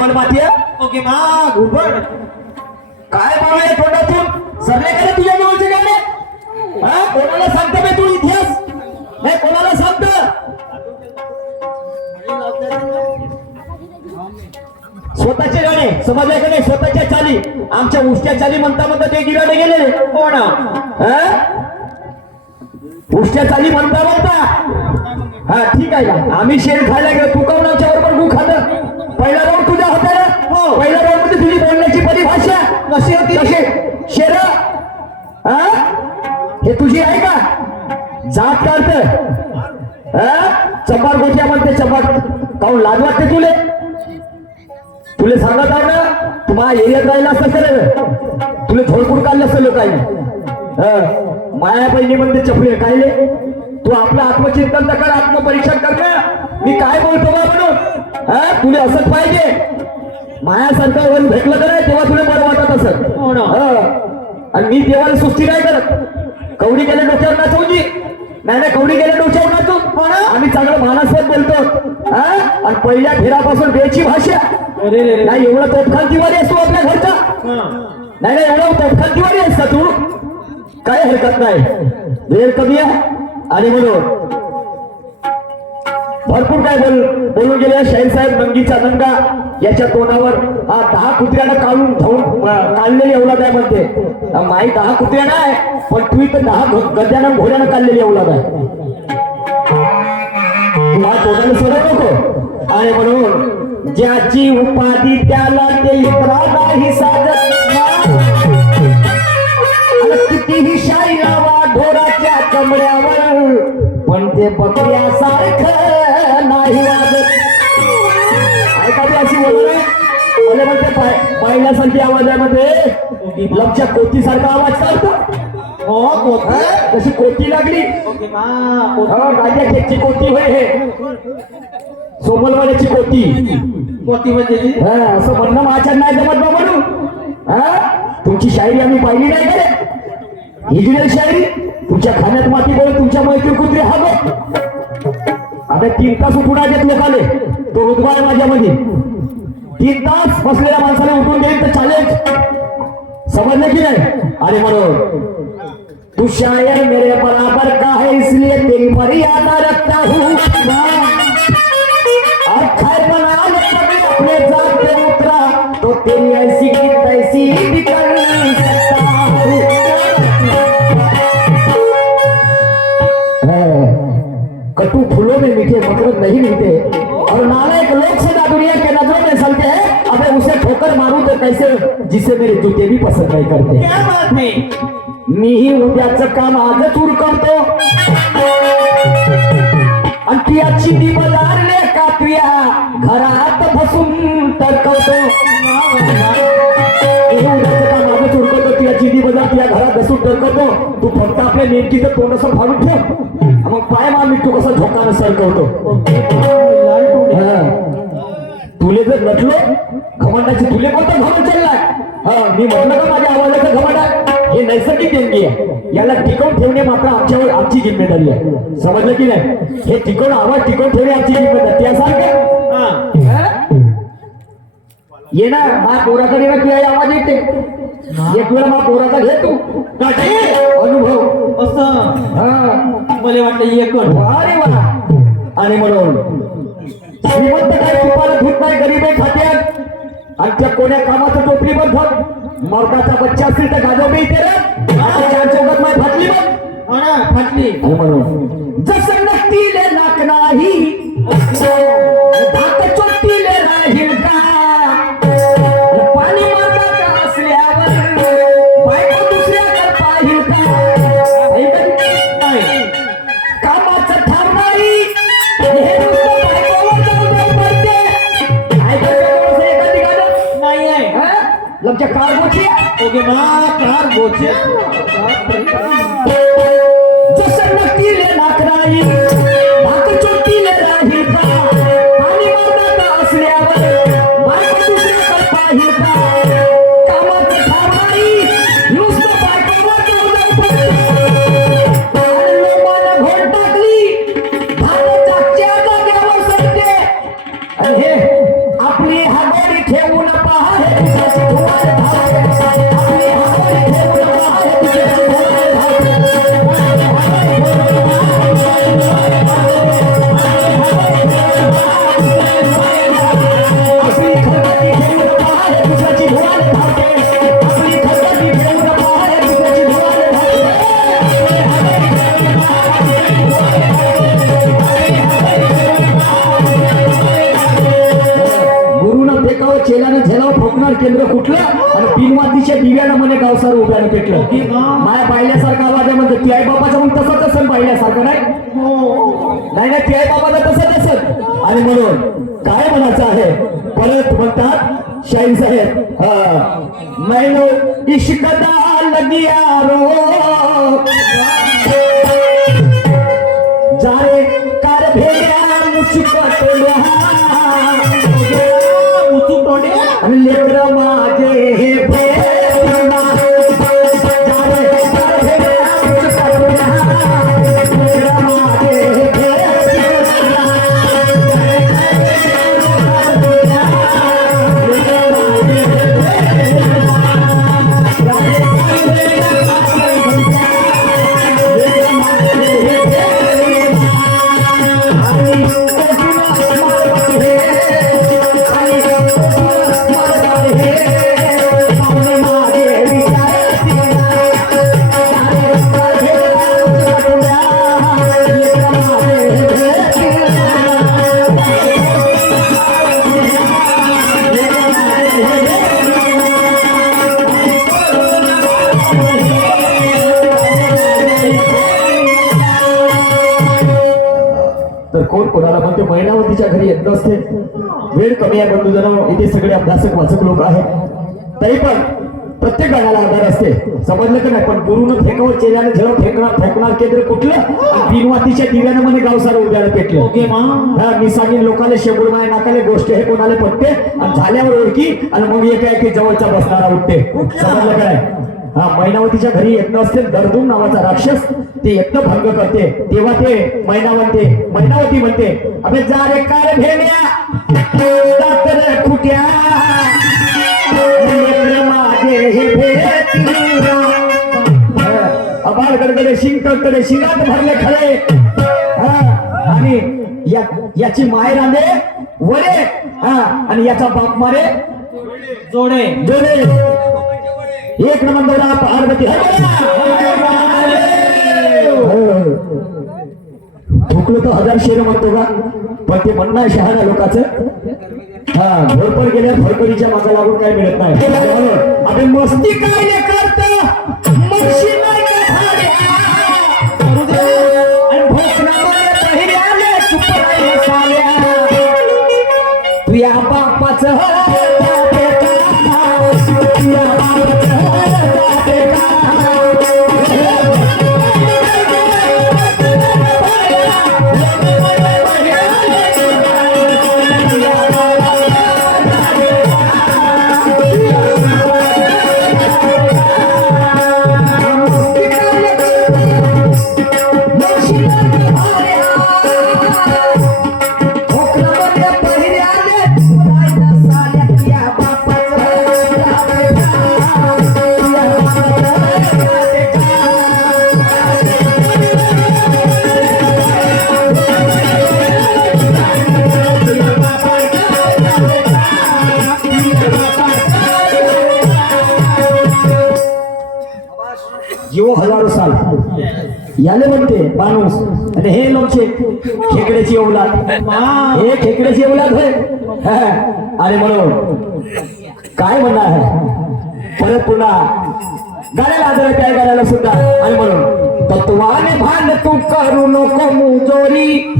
पण माती ओके मा घुबड काय बोलाय तोंडातून सरले का तुझ्या जवळचे गाणे हा कोणाला सांगतो बे तू इतिहास नाही कोणाला सांगतो स्वतःचे गाणे समजले का नाही स्वतःच्या चाली आमच्या उष्ट्या चाली म्हणता ते गिराडे गेलेले कोण उष्ट्या चाली म्हणता हा ठीक आहे का आम्ही शेण खायला गेलो तू काऊन आमच्या बरोबर गु खात पहिला राऊंड तुझ्या होता ना हो पहिल्या राऊंड मध्ये तुझी बोलण्याची परिभाषा कशी होती कशी शेर हे तुझी आहे का जात काढत चंबार गोट्या म्हणते चंबार काऊन लाज वाटते तुले सांगत आहे ना तुम्हाला एरियात राहिला असतं तर तुला थोडकून काढलं असेल काही माया बहिणी म्हणते चपले कायले तू आपलं आत्मचिंतन तर कर आत्मपरीक्षण कर ना मी काय बोलतो बा म्हणून तुला असंच पाहिजे मायासारखं वर भेटलं तर तेव्हा तुला बरं वाटत असत आणि मी देवाला सुस्ती नाही करत कवडी गेल्या डोक्यावर नाचवली नाही कवडी गेल्या डोक्यावर नाचू आम्ही चांगलं मानसच बोलतो आणि पहिल्या फेरापासून बेची भाषा नाही एवढं तोफखांतीवारी असतो आपल्या घरचा नाही एवढं तोफखांतीवारी असता तू काय हरकत नाही वेळ कमी आहे आणि म्हणून भरपूर काय बोलून गेले शाहीसाहेब नंगीचा नंगा याच्या तोंडावर 10 कुत्र्यानं काढून काढलेली एवढा आहे म्हणते माई 10 कुत्र्या नाही पण तू तर 10 गद्यानं घोड्यानं काढलेली एवढा आहे तुला तोंडाने सोडत नको आणि म्हणून ज्याची उपाधी त्याला ते इतरा नाही साजत कितीही शाही लावा ढोराच्या कमड्यावर पण ते बकऱ्यासारखं नाही वाजत ऐकावी अशी बोलले म्हणते पाहिल्यासारखी आवाजामध्ये लपच्या कोतीसारखा आवाज काढतो तशी कोती लागली गायच्या खेळची कोती होय हे सोमलवाड्याची कोती म्हणजे असं म्हणणं माझ्या नाही जमत बा म्हणून तुमची शायरी आम्ही पाहिली नाही करे हिजडेल शायरी तुमच्या खाण्यात माती बोल तुमच्या मैत्री कुत्री हा आता 3 तास उठून घेतले खाले तो रुतबा आहे माझ्यामध्ये 3 तास बसलेल्या माणसाला उठून देईल तर चालेल समजलं की नाही अरे म्हणून तू शायर मेरे बराबर का है इसलिए तेरी मर्यादा रखता हूँ और खैर बना अपने जात पे उतरा तो तेरी ऐसी की तैसी भी कर सकता हूँ कटु फूलों में मीठे मकरंद नहीं मिलते और नालायक लोग सदा दुनिया के नजरों में चलते हैं अबे उसे ठोकर मारूं तो कैसे जिसे मेरे जूते भी पसंद नहीं करते क्या बात है मी उद्याचं काम आजच उरकवतो आणि तियाची ती बजारले का तुया घरात बसून तरकवतो उद्याचं काम आजच उरकवतो तियाची ती बजार तुया घरात बसून तरकवतो तू फक्त आपल्या नेमकीचं तोंड असं फाडून ठेव मग पाय मा मी तू कसं झोकानं सरकवतो तुले जर नटलो घमंडाची तुले कोणतं घमंड चाललाय मी म्हटलं का माझ्या आवाजाचं घमंड आहे हे नैसर्गिक देणगी आहे याला टिकवून ठेवणे मात्र आमच्यावर आमची जिम्मेदारी आहे समजलं की नाही हे टिकवून आवाज टिकवून ठेवणे आमची जिम्मेदारी त्यासारखं येणार मा पोराकडे ना तुझ्या आवाज येते एक वेळा मा पोराचा घे तू अनुभव असं मला वाटतं एक अरे वा आणि म्हणून श्रीमंत काय तुपाला धूत नाही गरीब आहे खात्यात आणि त्या कोण्या कामाचं टोपली बघ मर्दाचा बच्चा असतील तर गाजव मी इथे चौकात माय फाटली बघ फाटली आणि म्हणून जसं नसतील नाक नाही धाक चोटीले राहील का पाणी मारता असल्यावर बायको दुसऱ्याकडे पाहिल का कामाचं ठाम नाही हे नुसतं बायकोवर जाऊन पडते एखादी गाणं नाही आहे लमच्या कार बोचे ओके मा कार बोचे जसं नसतील नाक नाही धाक चोटीले राहील का पाणी मारता असल्यावर बायको दुसऱ्याकडे पाहिल का कामाचं ठाम नाही नुसतं बायकोवर जाऊन पडते लोकांना घोड टाकली भारताच्या जागेवर सरते हे आपली हगोरी ठेवून पाहे तुझ्याची धुवार धावते आपली हवाई ठेवून पाहे तुझ्याची धुवार धावते आपली खरकटी ठेवून पाहे तुझ्याची धुवार धावते आपली खरकटी ठेवून पाहे तुझ्याची धुवार गुरुनं फेकावं चेलानं झेलावं ठोकणार केंद्र कुठलं आणि बिनवातीच्या दिव्यानं म्हणे गावसार उभ्यानं पेटलं माया पाहिल्यासारखं आवाज आहे म्हणते ती आई बापाचा मग तसंच असेल पाहिल्यासारखं नाही नाही ती आई बाबाचा तसंच असेल आणि म्हणून काय म्हणायचं आहे परत म्हणतात शाहीर साहेब मैनो इश्क दा लगिया रो जारे कर भेड्या मुचुकटोल्या आणि लेकर माझे हे भेडा जारे कर भेड्या मुचुकटोल्या लेकर माझे हे तर कोण कोणाला म्हणते महिनावतीच्या घरी येत नसते वेळ कमी आहे बंधूजन इथे सगळे अभ्यासक वाचक लोक आहेत तरी पण प्रत्येक गाण्याला आधार असते समजलं का नाही पण गुरुनं फेकावं चेल्याने झेलाव फेकणार केंद्र कुठलं आणि बिनवातीच्या दिव्यानं म्हणे गाव सारं उद्याला पेटलं मी सांगेन लोकांना शेबूड माय नाकाले गोष्ट हे कोणाला पटते आणि झाल्यावर ओळखी आणि मग एका जवळचा बसणारा उठते समजलं का नाही हा मैनावतीच्या घरी यज्ञ असते दर्दूम नावाचा राक्षस ते यज्ञ भंग करते तेव्हा ते मैनावती म्हणते अबे जा रे काय भेड्या खुट्या माझे हे अबाल गडगडे शिंग तडतडे शिंगात भरले खरे आणि याची माय रांधे वरे आणि याचा बाप मारे जोडे जोडे एक नंबर पार्वती ठोकलो तो 1000 शेर म्हणतो का पण ते म्हणणं शहाणा लोकांचं घोरपड गेल्या फडकडीच्या मागा लागून काय मिळत नाही अबे मस्ती काय नाही करत मशी नाही का आणि भोसनामध्ये पहिल्याने चुप नाही साल्या तुझ्या बापाचं जीव हजारो साल याले म्हणते माणूस आणि हे लोकचे खेकड्याची औलाद हे खेकड्याची औलाद होय आणि म्हणून काय म्हणणार आहे परत पुन्हा गाण्याला आदर त्या गाण्याला सुद्धा आणि म्हणून तत्वाने भांड तू करू नको मुजोरी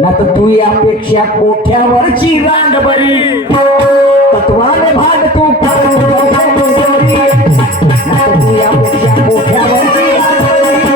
ना तर तू यापेक्षा कोठ्यावरची रांड बरी तत्वाने भांड तू करू नको मुजोरी ना तर तू यापेक्षा कोठ्यावरची रांड बरी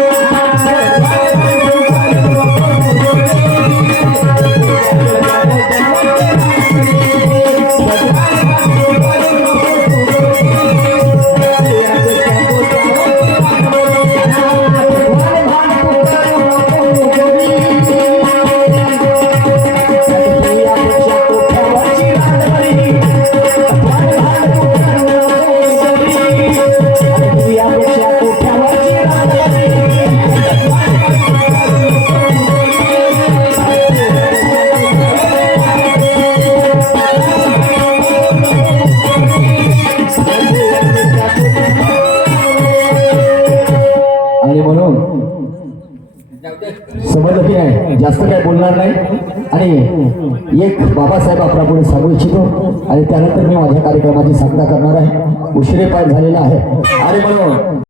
जास्त काय बोलणार नाही आणि एक बाबासाहेब आपला पुढे सांगू इच्छितो आणि त्यानंतर मी माझ्या कार्यक्रमाची सांगता करणार आहे. उशिरे पार झालेला आहे आणि म्हणून